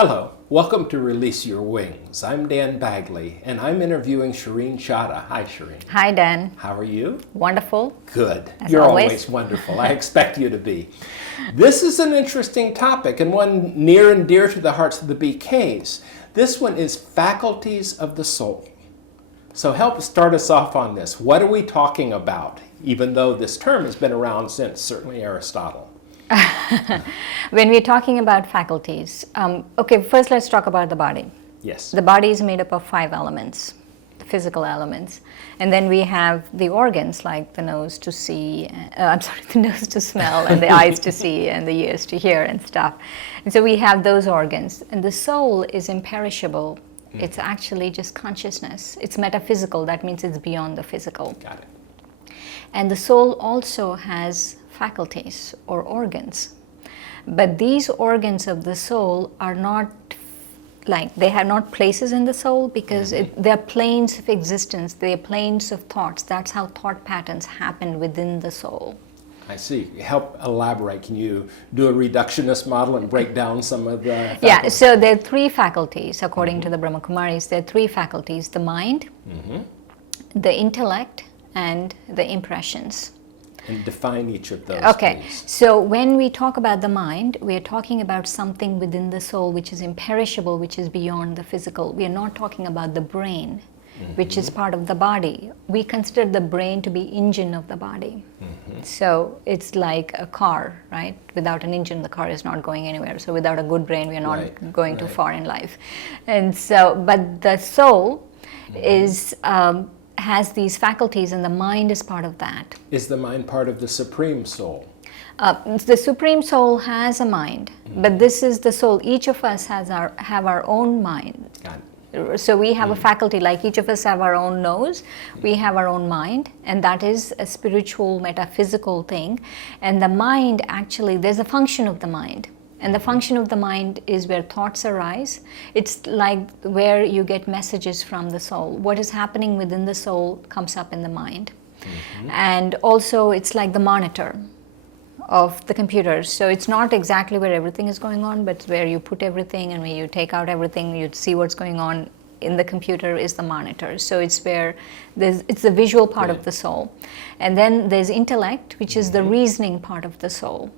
Hello, welcome to Release Your Wings. I'm Dan Bagley, and I'm interviewing Shireen Chadha. Hi, Shireen. Hi, Dan. How are you? Wonderful. Good. As You're always. always wonderful. I expect you to be. This is an interesting topic and one near and dear to the hearts of the BKs. This one is faculties of the soul. So help start us off on this. What are we talking about, even though this term has been around since certainly Aristotle? When we're talking about faculties, okay, first let's talk about the body. Yes. The body is made up of 5 elements, the physical elements. And then we have the organs like the nose to see, the nose to smell, and the eyes to see, and the ears to hear and stuff. And so we have those organs. And the soul is imperishable. It's actually just consciousness. It's metaphysical. That means it's beyond the physical. Got it. And the soul also has faculties or organs. But these organs of the soul are not like, they have not places in the soul because they're planes of existence, they're planes of thoughts. That's how thought patterns happen within the soul. I see. Help elaborate. Can you do a reductionist model and break down some of the faculties? Yeah, so there are 3 faculties according to the Brahma Kumaris. There are 3 faculties: the mind, the intellect, and the impressions. And define each of those, Okay, please. so when we talk about the mind, we are talking about something within the soul which is imperishable, which is beyond the physical. We are not talking about the brain, which is part of the body. We consider the brain to be engine of the body. So it's like a car, right? Without an engine, the car is not going anywhere. So without a good brain, we are not going too far in life. And so, but the soul is has these faculties, and the mind is part of that. Is the mind part of the supreme soul? The supreme soul has a mind, but this is the soul. Each of us have our own mind. Got it. So we have a faculty, like each of us have our own nose, we have our own mind, and that is a spiritual, metaphysical thing. And the mind, actually, there's a function of the mind. And the function of the mind is where thoughts arise. It's like where you get messages from the soul. What is happening within the soul comes up in the mind. And also it's like the monitor of the computer. So it's not exactly where everything is going on, but where you put everything and where you take out everything, you see what's going on in the computer is the monitor. So it's where it's the visual part of the soul. And then there's intellect, which is the reasoning part of the soul.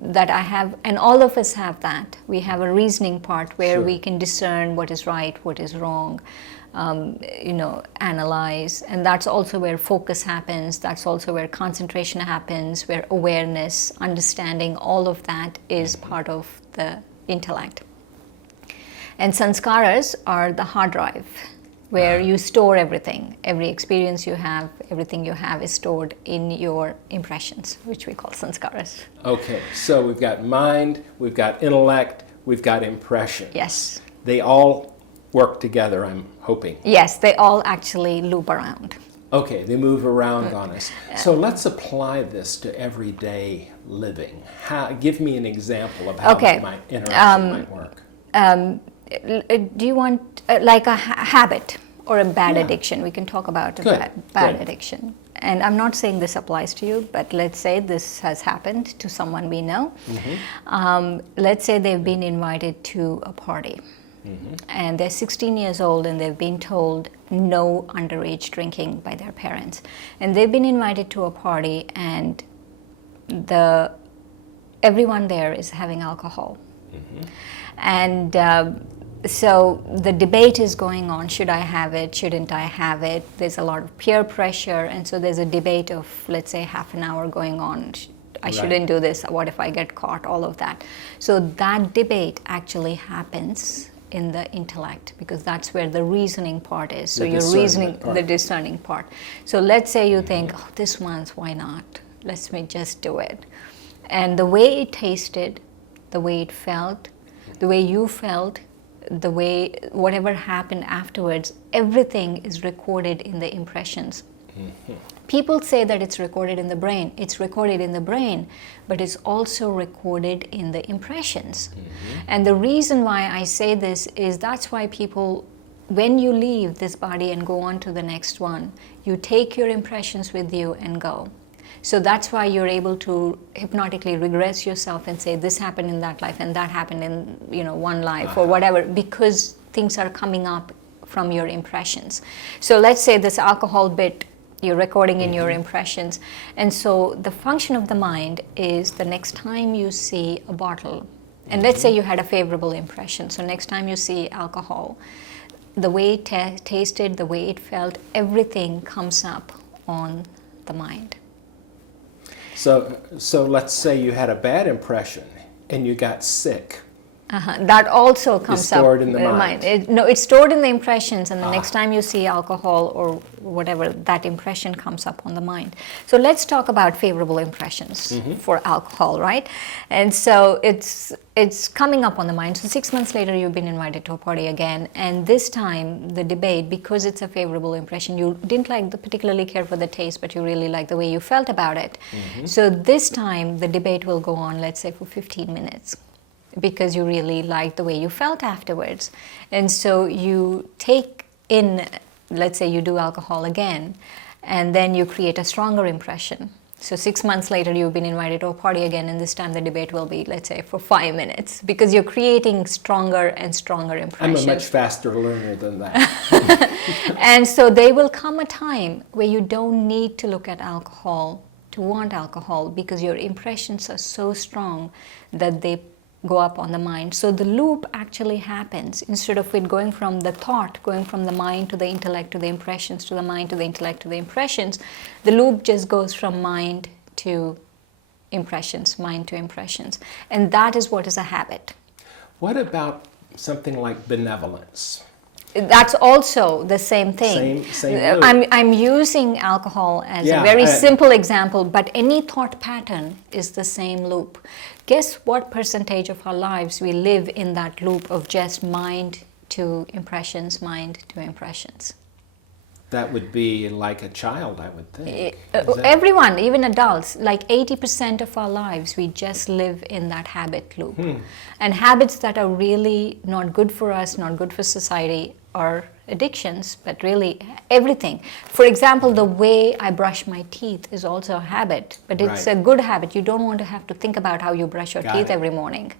That I have, and all of us have that. We have a reasoning part where we can discern what is right, what is wrong, analyze. And that's also where focus happens. That's also where concentration happens, where awareness, understanding, all of that is part of the intellect. And sanskaras are the hard drive, where you store everything. Every experience you have, everything you have is stored in your impressions, which we call sanskaras. Okay, so we've got mind, we've got intellect, we've got impression. Yes. They all work together, I'm hoping. Yes, they all actually loop around. Okay, they move around on us. So let's apply this to everyday living. Give me an example of how my interaction might work. Do you want like a habit or a bad addiction? We can talk about a bad addiction. And I'm not saying this applies to you, but let's say this has happened to someone we know. Let's say they've been invited to a party. And they're 16 years old and they've been told no underage drinking by their parents. And they've been invited to a party and everyone there is having alcohol. And so the debate is going on, should I have it, shouldn't I have it? There's a lot of peer pressure, and so there's a debate of, let's say, half an hour going on. I shouldn't do this, what if I get caught, all of that. So that debate actually happens in the intellect, because that's where the reasoning part is. So you're reasoning, the discerning part. So let's say you think, oh, this month, why not? Let me just do it. And the way it tasted, the way it felt, the way you felt, the way whatever happened afterwards, everything is recorded in the impressions. People say that it's recorded in the brain. It's recorded in the brain, but it's also recorded in the impressions. And the reason why I say this is that's why people, when you leave this body and go on to the next one, you take your impressions with you and go. So that's why you're able to hypnotically regress yourself and say this happened in that life and that happened in one life or whatever, because things are coming up from your impressions. So let's say this alcohol bit you're recording in your impressions, and so the function of the mind is the next time you see a bottle, and let's say you had a favorable impression, so next time you see alcohol, the way it tasted, the way it felt, everything comes up on the mind. So let's say you had a bad impression and you got sick. That also comes It's stored up in the mind. It's stored in the impressions, and the next time you see alcohol or whatever, that impression comes up on the mind. So let's talk about favorable impressions for alcohol, right? And so it's coming up on the mind. So 6 months later, you've been invited to a party again, and this time the debate, because it's a favorable impression, you didn't particularly care for the taste, but you really like the way you felt about it. So this time the debate will go on, let's say, for 15 minutes. Because you really liked the way you felt afterwards. And so you take in, let's say you do alcohol again, and then you create a stronger impression. So 6 months later, you've been invited to a party again, and this time the debate will be, let's say, for 5 minutes, because you're creating stronger and stronger impressions. I'm a much faster learner than that. And so there will come a time where you don't need to look at alcohol to want alcohol, because your impressions are so strong that they go up on the mind. So the loop actually happens. Instead of it going from the thought, going from the mind to the intellect to the impressions, to the mind to the intellect to the impressions, the loop just goes from mind to impressions, mind to impressions. And that is what is a habit. What about something like benevolence? That's also the same thing. Same I'm using alcohol as a very simple example, but any thought pattern is the same loop. Guess what percentage of our lives we live in that loop of just mind to impressions, mind to impressions? That would be like a child, I would think. Everyone, even adults, like 80% of our lives, we just live in that habit loop. And habits that are really not good for us, not good for society, are addictions, but really everything. For example, the way I brush my teeth is also a habit, but it's a good habit. You don't want to have to think about how you brush your teeth every morning.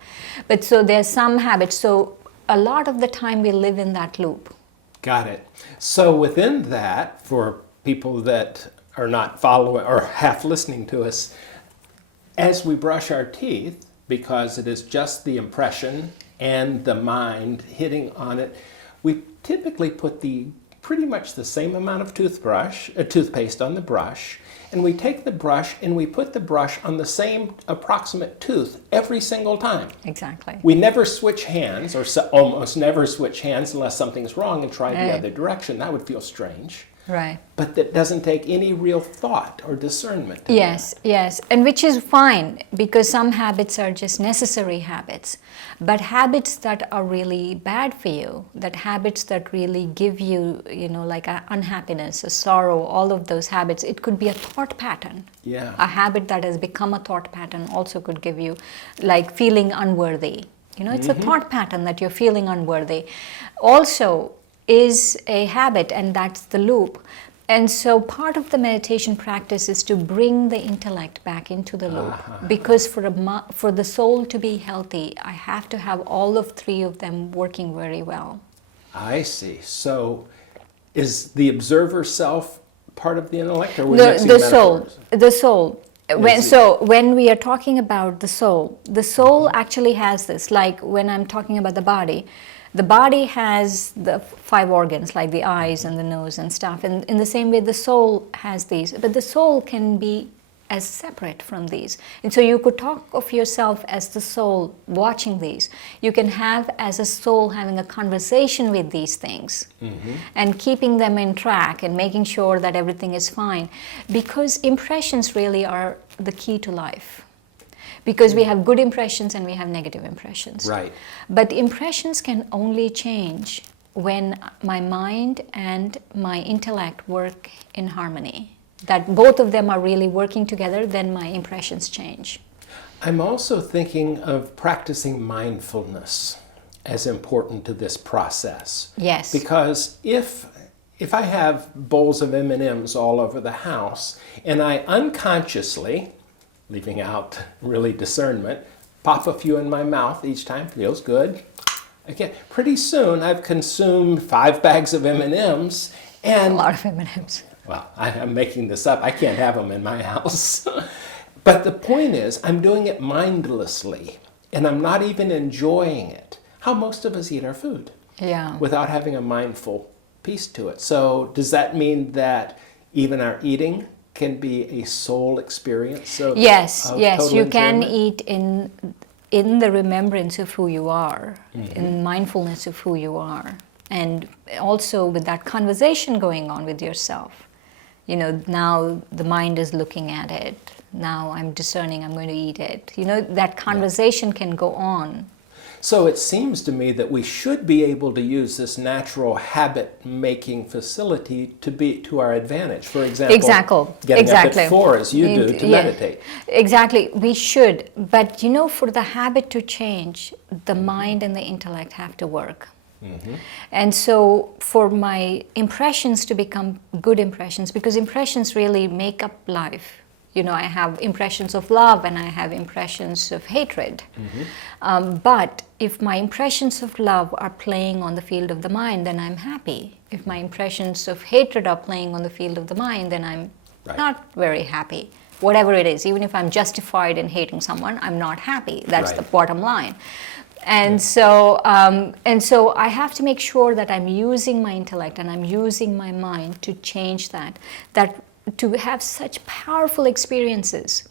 But so there's some habits. So a lot of the time we live in that loop. Got it. So within that, for people that are not following or half listening to us, as we brush our teeth, because it is just the impression and the mind hitting on it, we typically put pretty much the same amount of toothpaste on the brush, and we take the brush and we put the brush on the same approximate tooth every single time. Exactly. We never switch hands, or almost never switch hands unless something's wrong and try the other direction. That would feel strange. Right. But that doesn't take any real thought or discernment. Yes, and which is fine, because some habits are just necessary habits. But habits that are really bad for you, that habits that really give you, like a unhappiness, a sorrow, all of those habits, it could be a thought pattern. Yeah. A habit that has become a thought pattern also could give you, like feeling unworthy. It's a thought pattern that you're feeling unworthy. Also is a habit, and that's the loop. And so part of the meditation practice is to bring the intellect back into the loop. Because for the soul to be healthy, I have to have all of three of them working very well. I see. So is the observer self part of the intellect, or are we mixing metaphors? The soul. When we are talking about the soul actually has this. Like when I'm talking about the body has the 5 organs, like the eyes and the nose and stuff. And in the same way, the soul has these. But the soul can be as separate from these. And so you could talk of yourself as the soul watching these. You can have as a soul having a conversation with these things and keeping them in track and making sure that everything is fine. Because impressions really are the key to life. Because we have good impressions and we have negative impressions. Right. But impressions can only change when my mind and my intellect work in harmony. That both of them are really working together, then my impressions change. I'm also thinking of practicing mindfulness as important to this process. Yes. Because if if I have bowls of M&Ms all over the house and I unconsciously, leaving out really discernment, pop a few in my mouth each time, feels good. Again, pretty soon I've consumed 5 bags of M&Ms and A lot of M&Ms. well, I'm making this up. I can't have them in my house. But the point is, I'm doing it mindlessly, and I'm not even enjoying it. How most of us eat our food without having a mindful piece to it. So does that mean that even our eating can be a soul experience of Yes, of yes. total You can enjoyment? eat in the remembrance of who you are, in mindfulness of who you are, and also with that conversation going on with yourself. You know, now the mind is looking at it. Now I'm discerning, I'm going to eat it. You know, that conversation can go on. So it seems to me that we should be able to use this natural habit-making facility to be to our advantage. For example, getting up at 4 as you do to meditate. Exactly, we should. But you know, for the habit to change, the mind and the intellect have to work. And so for my impressions to become good impressions, because impressions really make up life. You know, I have impressions of love and I have impressions of hatred. But if my impressions of love are playing on the field of the mind, then I'm happy. If my impressions of hatred are playing on the field of the mind, then I'm not very happy. Whatever it is, even if I'm justified in hating someone, I'm not happy. That's the bottom line. And so I have to make sure that I'm using my intellect and I'm using my mind to change that to have such powerful experiences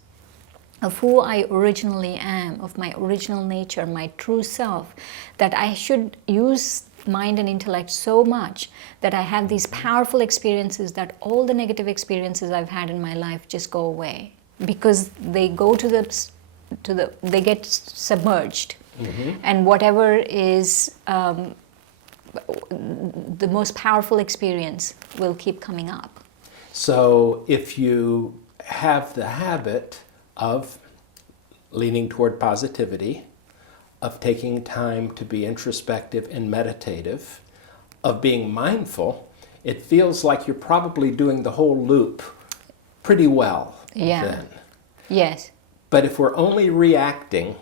of who I originally am, of my original nature, my true self, that I should use mind and intellect so much that I have these powerful experiences that all the negative experiences I've had in my life just go away because they go they get submerged. And whatever is the most powerful experience will keep coming up. So if you have the habit of leaning toward positivity, of taking time to be introspective and meditative, of being mindful, it feels like you're probably doing the whole loop pretty well then. Yes. But if we're only reacting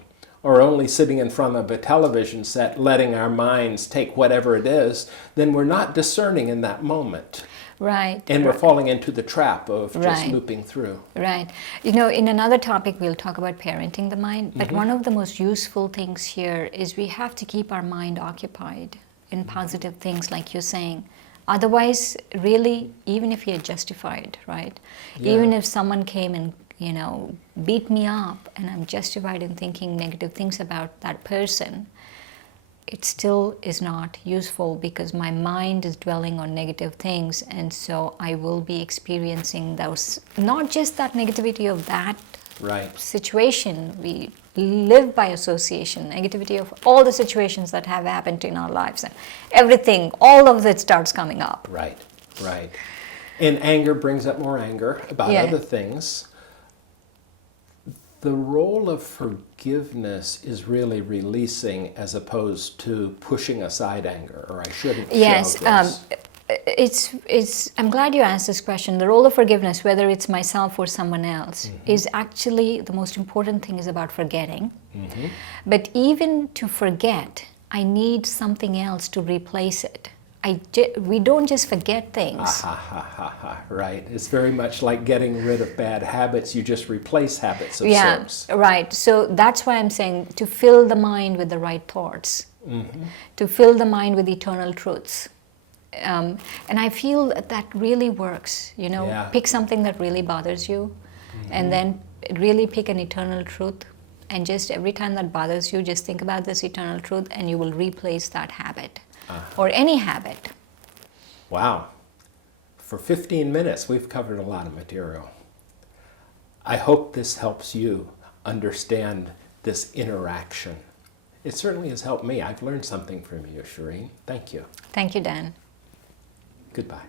or only sitting in front of a television set, letting our minds take whatever it is, then we're not discerning in that moment. Right. And we're falling into the trap of just looping through. Right. You know, in another topic, we'll talk about parenting the mind. But one of the most useful things here is we have to keep our mind occupied in positive things, like you're saying. Otherwise, really, even if you're justified, right? Even if someone came and, you know, beat me up and I'm justified in thinking negative things about that person, it still is not useful because my mind is dwelling on negative things, and so I will be experiencing those, not just that negativity of that situation. We live by association, negativity of all the situations that have happened in our lives, and everything, all of it starts coming up. Right. And anger brings up more anger about other things. The role of forgiveness is really releasing as opposed to pushing aside anger, or I shouldn't show this. I'm glad you asked this question. The role of forgiveness, whether it's myself or someone else, is actually the most important thing is about forgetting. But even to forget, I need something else to replace it. We don't just forget things. Right. It's very much like getting rid of bad habits. You just replace habits of sorts. Right. So that's why I'm saying to fill the mind with the right thoughts, to fill the mind with eternal truths. And I feel that really works. You know, pick something that really bothers you, and then really pick an eternal truth. And just every time that bothers you, just think about this eternal truth, and you will replace that habit. Or any habit. Wow. For 15 minutes, we've covered a lot of material. I hope this helps you understand this interaction. It certainly has helped me. I've learned something from you, Shireen. Thank you. Thank you, Dan. Goodbye.